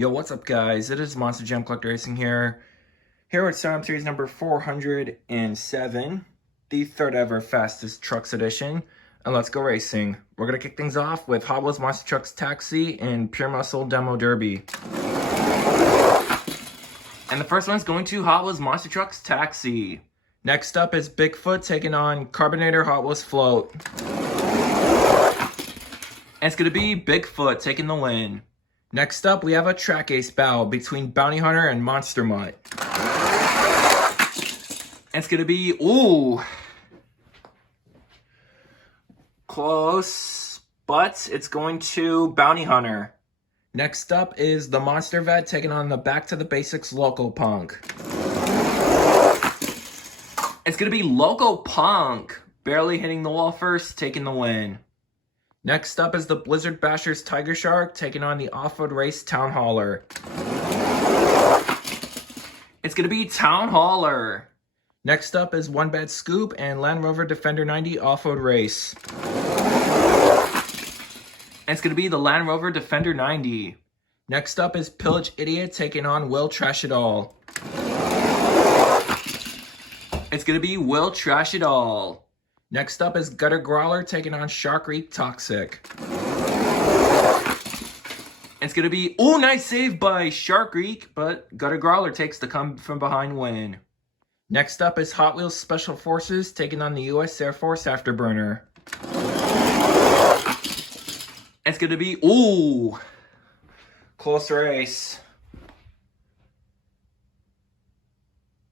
Yo, what's up, guys? It is Monster Jam Collector Racing here. Here with Startup Series number 407, the third ever Fastest Trucks edition. And let's go racing. We're going to kick things off with Hot Wheels Monster Trucks Taxi and Pure Muscle Demo Derby. And the first one's going to Hot Wheels Monster Trucks Taxi. Next up is Bigfoot taking on Carbonator Hot Wheels Float. And it's going to be Bigfoot taking the win. Next up, we have a track ace battle between Bounty Hunter and Monster Mutt. And it's going to be, close, but it's going to Bounty Hunter. Next up is the Monster Vet taking on the Back to the Basics Loco Punk. It's going to be Loco Punk, barely hitting the wall first, taking the win. Next up is the Blizzard Bashers Tiger Shark taking on the Off-Road Race Town Hauler. It's going to be Town Hauler. Next up is One Bad Scoop and Land Rover Defender 90 Off-Road Race. And it's going to be the Land Rover Defender 90. Next up is Pillage Idiot taking on Will Trash It All. It's going to be Will Trash It All. Next up is Gutter Growler taking on Shark Reek Toxic. It's going to be, nice save by Shark Reek, but Gutter Growler takes the come from behind win. Next up is Hot Wheels Special Forces taking on the U.S. Air Force Afterburner. It's going to be, close race.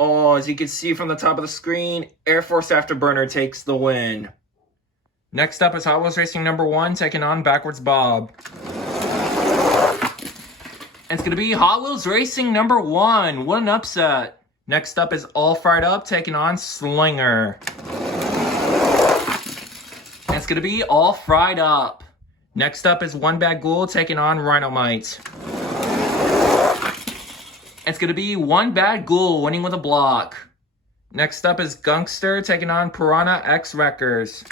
As you can see from the top of the screen, Air Force Afterburner takes the win. Next up is Hot Wheels Racing number 1 taking on Backwards Bob. And it's going to be Hot Wheels Racing number 1. What an upset. Next up is All Fried Up taking on Slinger. And it's going to be All Fried Up. Next up is One Bad Ghoul taking on Rhinomite. It's going to be One Bad Ghoul winning with a block. Next up is Gunkster taking on Piranha X Wreckers.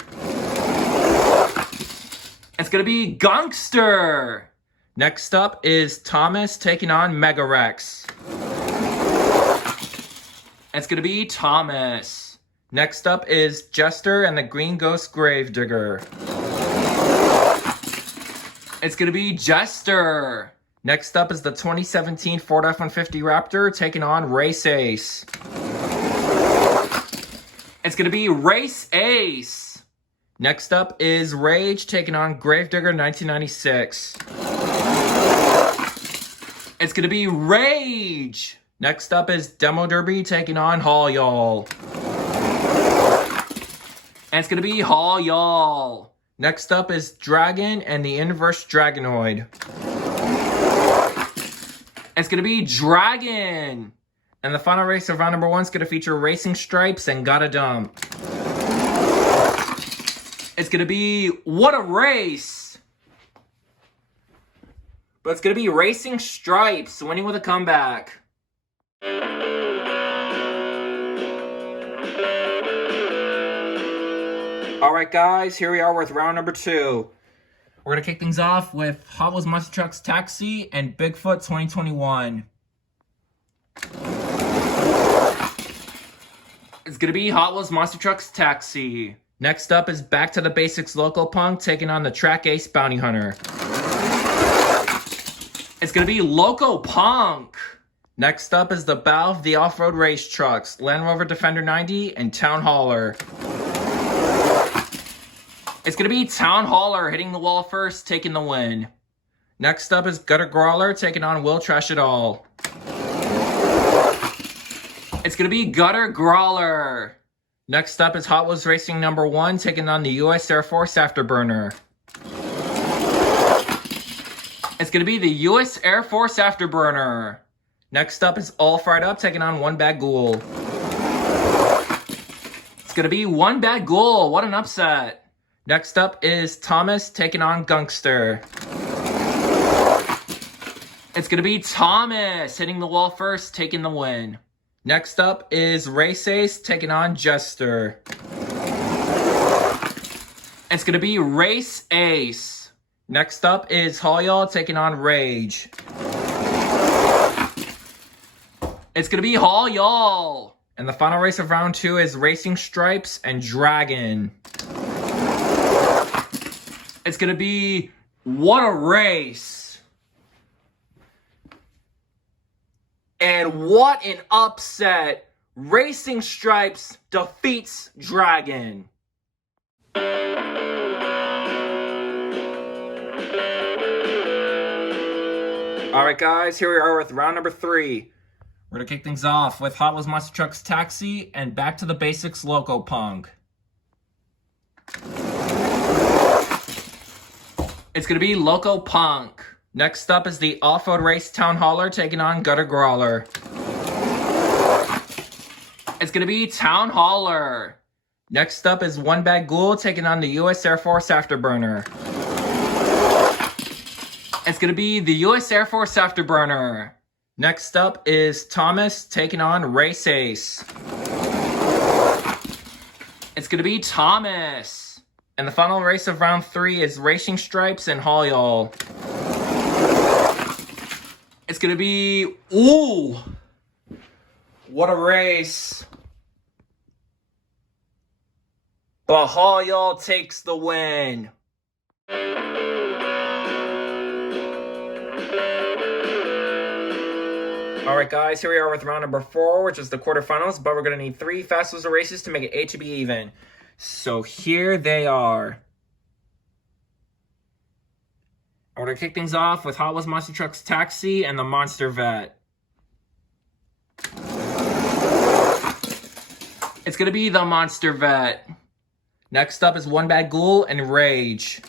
It's going to be Gunkster. Next up is Thomas taking on Mega Rex. It's going to be Thomas. Next up is Jester and the Green Ghost Gravedigger. It's going to be Jester. Next up is the 2017 Ford F-150 Raptor taking on Race Ace. It's going to be Race Ace. Next up is Rage taking on Gravedigger 1996. It's going to be Rage. Next up is Demo Derby taking on Haul Y'all. And it's going to be Haul Y'all. Next up is Dragon and the Inverse Dragonoid. It's going to be Dragon. And the final race of round number 1 is going to feature Racing Stripes and Gotta Dump. It's going to be What a Race. But it's going to be Racing Stripes winning with a comeback. Alright guys, here we are with round number 2. We're going to kick things off with Hot Wheels Monster Trucks Taxi and Bigfoot 2021. It's going to be Hot Wheels Monster Trucks Taxi. Next up is Back to the Basics Loco Punk taking on the Track Ace Bounty Hunter. It's going to be Loco Punk. Next up is the Battle of the Off-Road Race Trucks, Land Rover Defender 90 and Town Hauler. It's going to be Town Hauler hitting the wall first, taking the win. Next up is Gutter Growler taking on Will Trash It All. It's going to be Gutter Growler. Next up is Hot Wheels Racing number 1 taking on the U.S. Air Force Afterburner. It's going to be the U.S. Air Force Afterburner. Next up is All Fried Up taking on One Bad Ghoul. It's going to be One Bad Ghoul. What an upset. Next up is Thomas taking on Gunkster. It's going to be Thomas hitting the wall first, taking the win. Next up is Race Ace taking on Jester. It's going to be Race Ace. Next up is Haul Y'all taking on Rage. It's going to be Hall Y'all. And the final race of round 2 is Racing Stripes and Dragon. It's going to be What a Race. And what an upset. Racing Stripes defeats Dragon. Alright guys, here we are with round number 3. We're going to kick things off with Hot Wheels Monster Trucks Taxi and Back to the Basics Loco Punk. It's going to be Loco Punk. Next up is the Off-Road Race Town Hauler taking on Gutter Grawler. It's going to be Town Hauler. Next up is One Bag Ghoul taking on the U.S. Air Force Afterburner. It's going to be the U.S. Air Force Afterburner. Next up is Thomas taking on Race Ace. It's going to be Thomas. And the final race of round 3 is Racing Stripes and Hall Y'all. It's going to be... Ooh! What a race. But Hall Y'all takes the win. Alright guys, here we are with round number 4, which is the quarterfinals, but we're going to need 3 fast loser races to make it 8 to be even. So here they are. We're going to kick things off with Hot Wheels Monster Trucks Taxi and the Monster Vet. It's going to be the Monster Vet. Next up is One Bag Ghoul and Rage.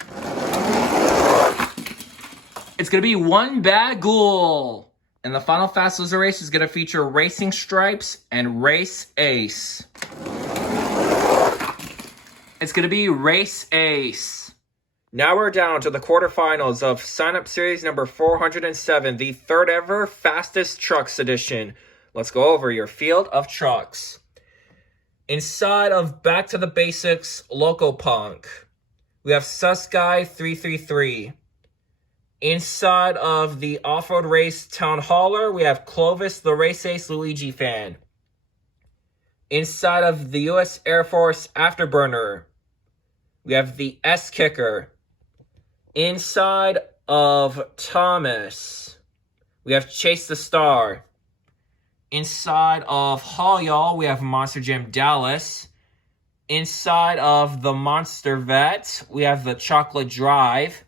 It's going to be One Bag Ghoul. And the final fast loser race is going to feature Racing Stripes and Race Ace. It's going to be Race Ace. Now we're down to the quarterfinals of sign-up series number 407, the third ever Fastest Trucks edition. Let's go over your field of trucks. Inside of Back to the Basics Loco Punk, we have Susguy 333. Inside of the Off-Road Race Town Hauler, we have Clovis the Race Ace Luigi fan. Inside of the U.S. Air Force Afterburner, we have the S-Kicker. Inside of Thomas, we have Chase the Star. Inside of Hall Y'all, we have Monster Jam Dallas. Inside of the Monster Vet, we have the Chocolate Drive.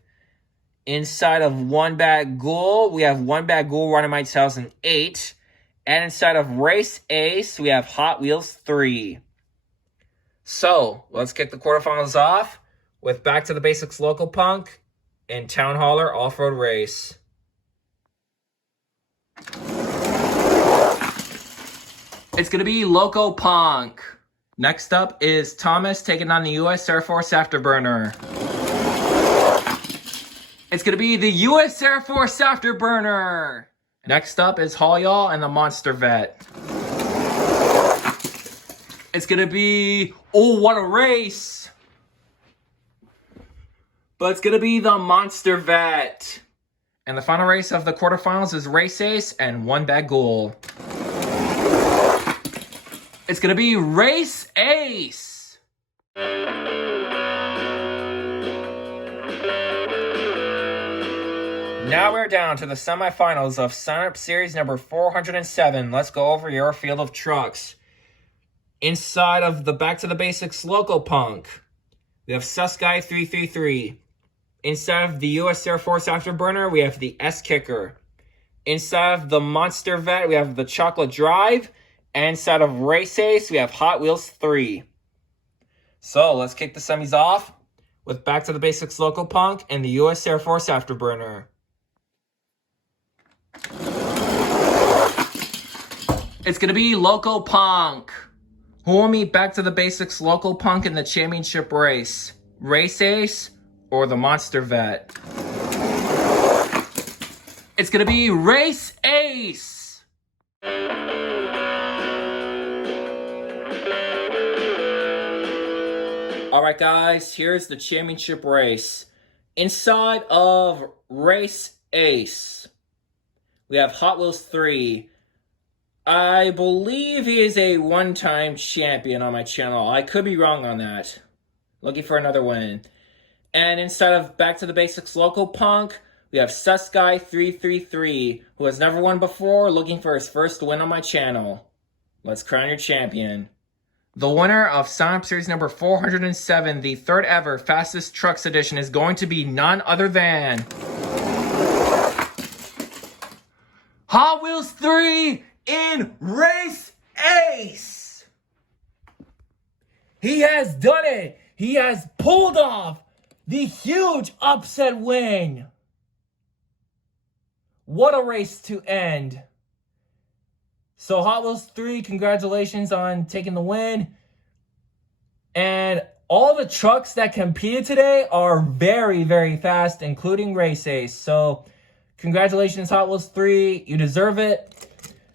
Inside of One Bag Ghoul, we have One Bag Ghoul running my 2008. And inside of Race Ace, we have Hot Wheels 3. So, let's kick the quarterfinals off with Back to the Basics Loco Punk and Town Hauler Off-Road Race. It's going to be Loco Punk. Next up is Thomas taking on the U.S. Air Force Afterburner. It's going to be the U.S. Air Force Afterburner. Next up is Hall Y'all and the Monster Vet. It's going to be, oh, what a race. But it's going to be the Monster Vet. And the final race of the quarterfinals is Race Ace and One Bag Ghoul. It's going to be Race Ace. Now we're down to the semifinals of sign-up series number 407. Let's go over your field of trucks. Inside of the Back to the Basics Loco Punk, we have Susguy 333. Inside of the U.S. Air Force Afterburner, we have the S-Kicker. Inside of the Monster Vet, we have the Chocolate Drive. And inside of Race Ace, we have Hot Wheels 3. So, let's kick the semis off with Back to the Basics Loco Punk and the U.S. Air Force Afterburner. It's going to be Loco Punk. Who will meet Back to the Basics Loco Punk in the championship race? Race Ace or the Monster Vet? It's going to be Race Ace. Alright guys, here's the championship race. Inside of Race Ace, we have Hot Wheels 3. I believe he is a one-time champion on my channel. I could be wrong on that. Looking for another win. And instead of Back to the Basics Local Punk, we have SusGuy333, who has never won before, looking for his first win on my channel. Let's crown your champion. The winner of Sign-Up Series number 407, the third ever Fastest Trucks Edition, is going to be none other than Hot Wheels 3 in Race Ace. He has done it. He has pulled off the huge upset win. What a race to end. So Hot Wheels 3, congratulations on taking the win. And all the trucks that competed today are very, very fast, including Race Ace. So congratulations, Hot Wheels 3. You deserve it.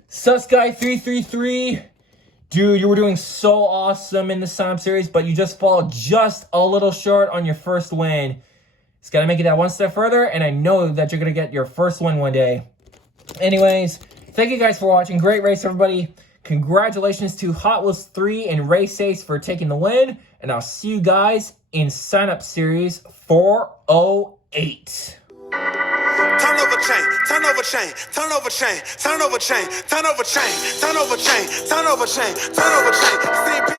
SusGuy333. Dude, you were doing so awesome in the Sign-Up Series, but you just fall just a little short on your first win. It's got to make it that one step further, and I know that you're going to get your first win one day. Anyways, thank you guys for watching. Great race, everybody. Congratulations to Hot Wheels 3 and Race Ace for taking the win, and I'll see you guys in Sign-Up Series 408. Turn over chain, turn over chain, turn over chain, turn over chain, turn over chain, turn over chain, turn over chain, turn over chain, turn over chain.